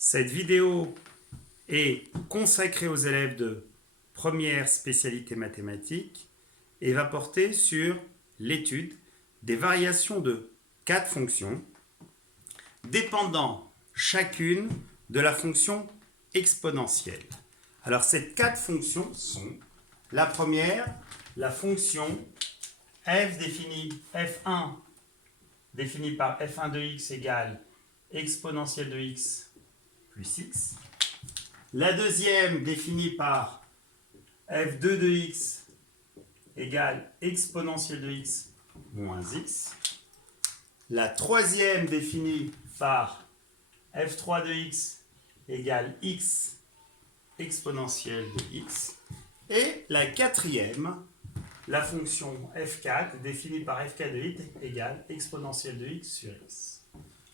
Cette vidéo est consacrée aux élèves de première spécialité mathématiques et va porter sur l'étude des variations de 4 fonctions dépendant chacune de la fonction exponentielle. Alors ces 4 fonctions sont la première, la fonction f1 définie par f1 de x égale exponentielle de x plus x. La deuxième définie par f2 de x égale exponentielle de x moins x. La troisième définie par f3 de x égale x exponentielle de x. Et la quatrième, la fonction f4 définie par f4 de x égale exponentielle de x sur x.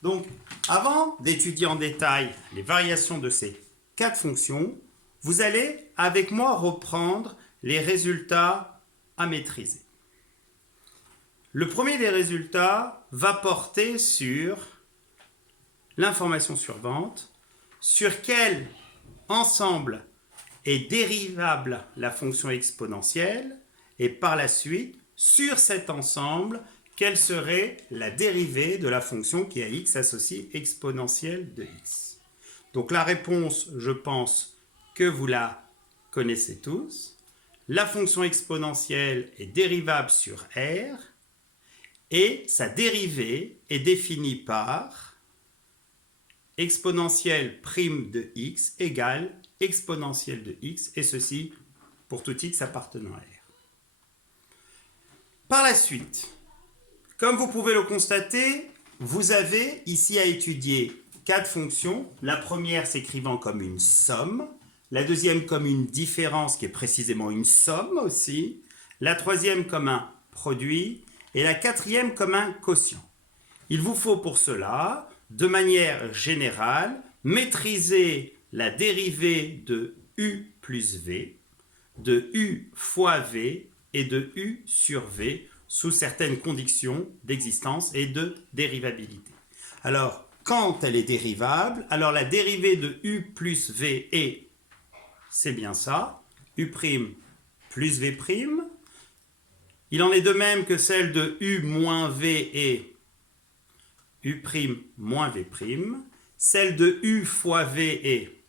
Donc, avant d'étudier en détail les variations de ces 4 fonctions, vous allez avec moi reprendre les résultats à maîtriser. Le premier des résultats va porter sur l'information suivante: sur quel ensemble est dérivable la fonction exponentielle, et par la suite, sur cet ensemble, quelle serait la dérivée de la fonction qui à x associe exponentielle de x. Donc la réponse, je pense que vous la connaissez tous. La fonction exponentielle est dérivable sur R et sa dérivée est définie par exponentielle prime de x égale exponentielle de x, et ceci pour tout x appartenant à R. Par la suite, comme vous pouvez le constater, vous avez ici à étudier 4 fonctions. La première s'écrivant comme une somme, la deuxième comme une différence qui est précisément une somme aussi, la troisième comme un produit et la quatrième comme un quotient. Il vous faut pour cela, de manière générale, maîtriser la dérivée de u plus v, de u fois v et de u sur v sous certaines conditions d'existence et de dérivabilité. Alors, quand elle est dérivable, alors la dérivée de u plus v est, c'est bien ça, u' plus v'. Il en est de même que celle de u moins v est u' moins v'. Celle de u fois v est,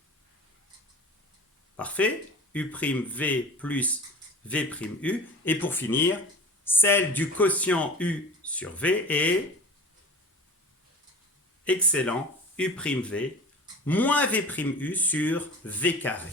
parfait, u'v plus v'u. Et pour finir, celle du quotient u sur v est, excellent, u'v moins v'u sur v carré.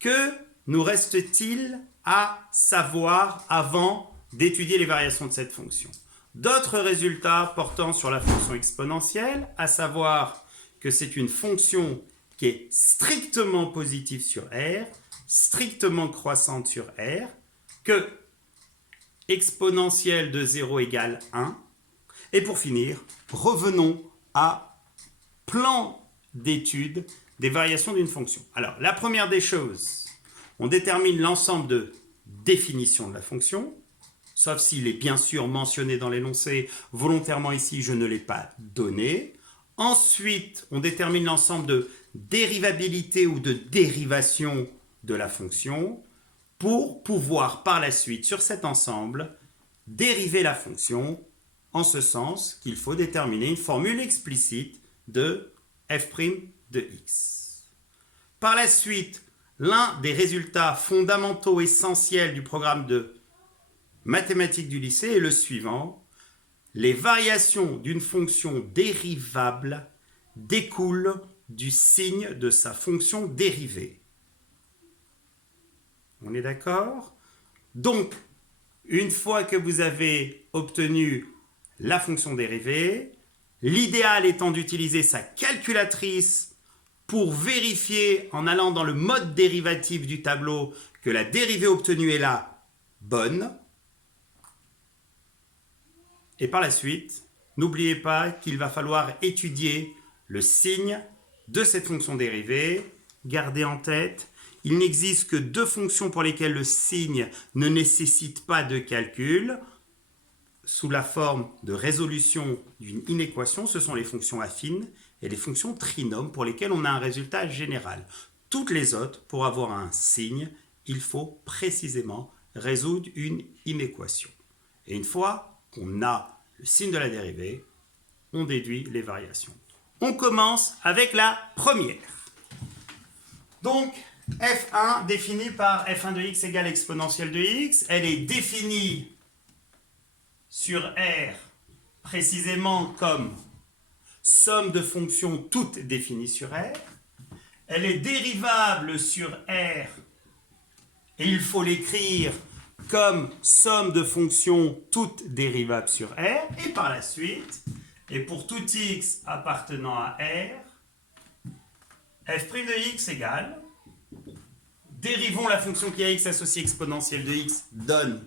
Que nous reste-t-il à savoir avant d'étudier les variations de cette fonction? D'autres résultats portant sur la fonction exponentielle, à savoir que c'est une fonction qui est strictement positive sur R, strictement croissante sur R, que exponentielle de 0 égale 1. Et pour finir, revenons à plan d'étude des variations d'une fonction. Alors, la première des choses, on détermine l'ensemble de définitions de la fonction, sauf s'il est bien sûr mentionné dans l'énoncé. Volontairement ici, je ne l'ai pas donné. Ensuite, on détermine l'ensemble de dérivabilité ou de dérivation de la fonction pour pouvoir par la suite, sur cet ensemble, dériver la fonction, en ce sens qu'il faut déterminer une formule explicite de f' de x. Par la suite, l'un des résultats fondamentaux essentiels du programme de mathématiques du lycée est le suivant: les variations d'une fonction dérivable découlent du signe de sa fonction dérivée. On est d'accord? Donc, une fois que vous avez obtenu la fonction dérivée, l'idéal étant d'utiliser sa calculatrice pour vérifier, en allant dans le mode dérivatif du tableau, que la dérivée obtenue est la bonne. Et par la suite, n'oubliez pas qu'il va falloir étudier le signe de cette fonction dérivée. Gardez en tête, il n'existe que 2 fonctions pour lesquelles le signe ne nécessite pas de calcul. Sous la forme de résolution d'une inéquation, ce sont les fonctions affines et les fonctions trinômes pour lesquelles on a un résultat général. Toutes les autres, pour avoir un signe, il faut précisément résoudre une inéquation. Et une fois qu'on a le signe de la dérivée, on déduit les variations. On commence avec la première. Donc, f1 définie par f1 de x égale exponentielle de x, elle est définie sur R précisément comme somme de fonctions toutes définies sur R. Elle est dérivable sur R et il faut l'écrire comme somme de fonctions toutes dérivables sur R. Et par la suite, et pour tout x appartenant à R, f' de x égale, dérivons la fonction qui a x associée exponentielle de x donne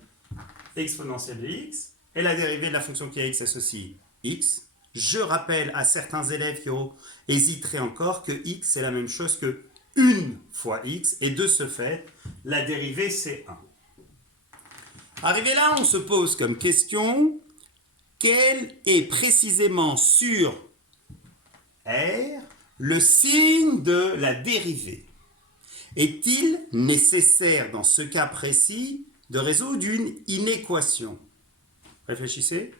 exponentielle de x, et la dérivée de la fonction qui a x associée x. Je rappelle à certains élèves qui hésiteraient encore que x c'est la même chose que 1 fois x, et de ce fait, la dérivée c'est 1. Arrivé là, on se pose comme question, quel est précisément sur R le signe de la dérivée? Est-il nécessaire dans ce cas précis de résoudre une inéquation? Réfléchissez.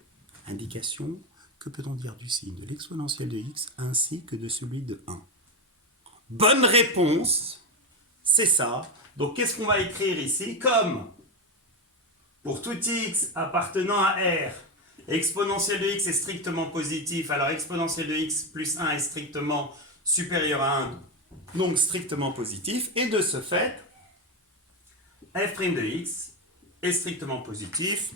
Indication, que peut-on dire du signe de l'exponentielle de x ainsi que de celui de 1? Bonne réponse, c'est ça. Donc qu'est-ce qu'on va écrire ici? Comme pour tout x appartenant à R, exponentielle de x est strictement positif, alors exponentielle de x plus 1 est strictement supérieur à 1, donc strictement positif, et de ce fait, f' de x est strictement positif.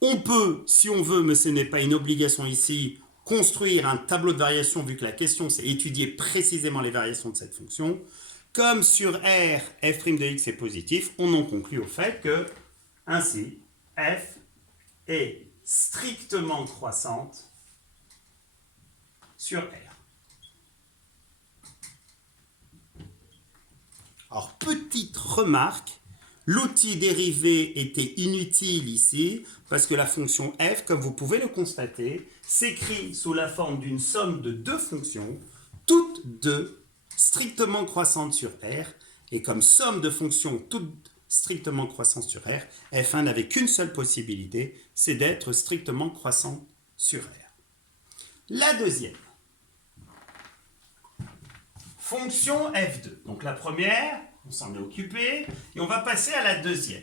On peut, si on veut, mais ce n'est pas une obligation ici, construire un tableau de variations, vu que la question c'est étudier précisément les variations de cette fonction. Comme sur R, f' de x est positif, on en conclut au fait que, ainsi, f est strictement croissante sur R. Alors, petite remarque, l'outil dérivé était inutile ici, parce que la fonction f, comme vous pouvez le constater, s'écrit sous la forme d'une somme de deux fonctions, toutes deux strictement croissantes sur R, et comme somme de fonctions toutes strictement croissantes sur R, f1 n'avait qu'une seule possibilité, c'est d'être strictement croissante sur R. La deuxième, fonction f2. Donc la première, on s'en est occupé, et on va passer à la deuxième.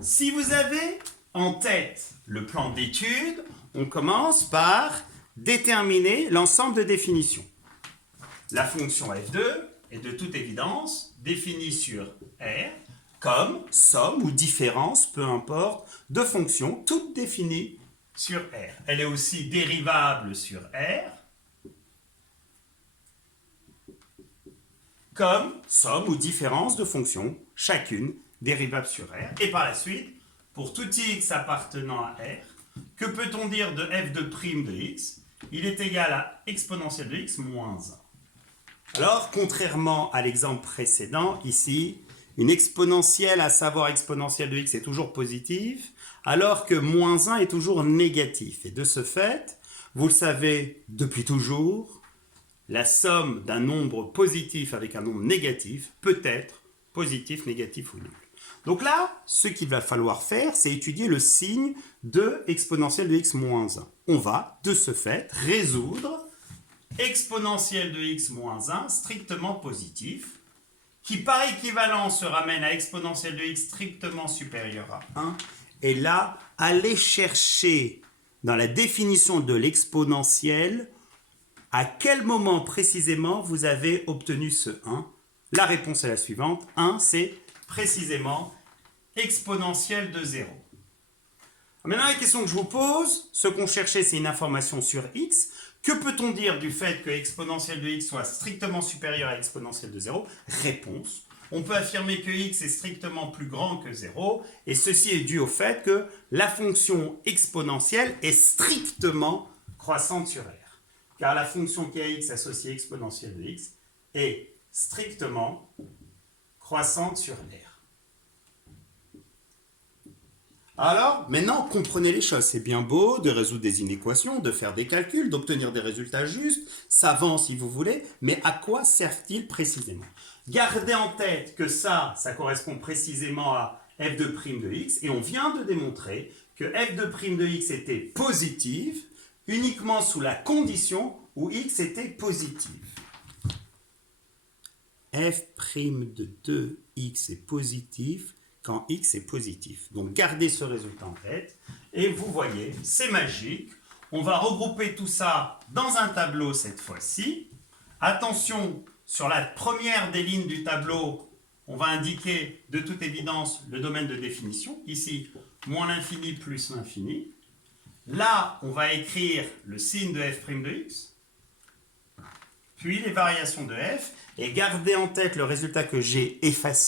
Si vous avez en tête le plan d'étude, on commence par déterminer l'ensemble de définitions. La fonction f2 est de toute évidence définie sur R comme somme ou différence, peu importe, de fonctions toutes définies sur R. Elle est aussi dérivable sur R comme somme ou différence de fonctions, chacune dérivable sur R. Et par la suite, pour tout x appartenant à R, que peut-on dire de f de prime de x? Il est égal à exponentielle de x moins 1. Alors, contrairement à l'exemple précédent, ici, une exponentielle, à savoir exponentielle de x, est toujours positive, alors que moins 1 est toujours négatif. Et de ce fait, vous le savez depuis toujours, la somme d'un nombre positif avec un nombre négatif peut être positif, négatif ou nul. Donc là, ce qu'il va falloir faire, c'est étudier le signe de exponentielle de x moins 1. On va, de ce fait, résoudre exponentielle de x moins 1 strictement positif, qui par équivalence se ramène à exponentielle de x strictement supérieure à 1. Et là, allez chercher dans la définition de l'exponentielle à quel moment précisément vous avez obtenu ce 1. La réponse est la suivante. 1, c'est précisément exponentielle de 0. Maintenant, la question que je vous pose, ce qu'on cherchait, c'est une information sur x. Que peut-on dire du fait que exponentielle de x soit strictement supérieure à exponentielle de 0? Réponse. On peut affirmer que x est strictement plus grand que 0, et ceci est dû au fait que la fonction exponentielle est strictement croissante sur R. Car la fonction qui a x associée exponentielle de x est strictement croissante sur R. Alors, maintenant, comprenez les choses. C'est bien beau de résoudre des inéquations, de faire des calculs, d'obtenir des résultats justes, savants si vous voulez, mais à quoi servent-ils précisément? Gardez en tête que ça correspond précisément à f de prime de x, et on vient de démontrer que f de prime de x était positive uniquement sous la condition où x était positif. F' de 2x est positif quand x est positif. Donc gardez ce résultat en tête et vous voyez, c'est magique. On va regrouper tout ça dans un tableau cette fois-ci. Attention, sur la première des lignes du tableau, on va indiquer de toute évidence le domaine de définition. Ici, moins l'infini plus l'infini. Là, on va écrire le signe de f' de x, puis les variations de f, et gardez en tête le résultat que j'ai effacé.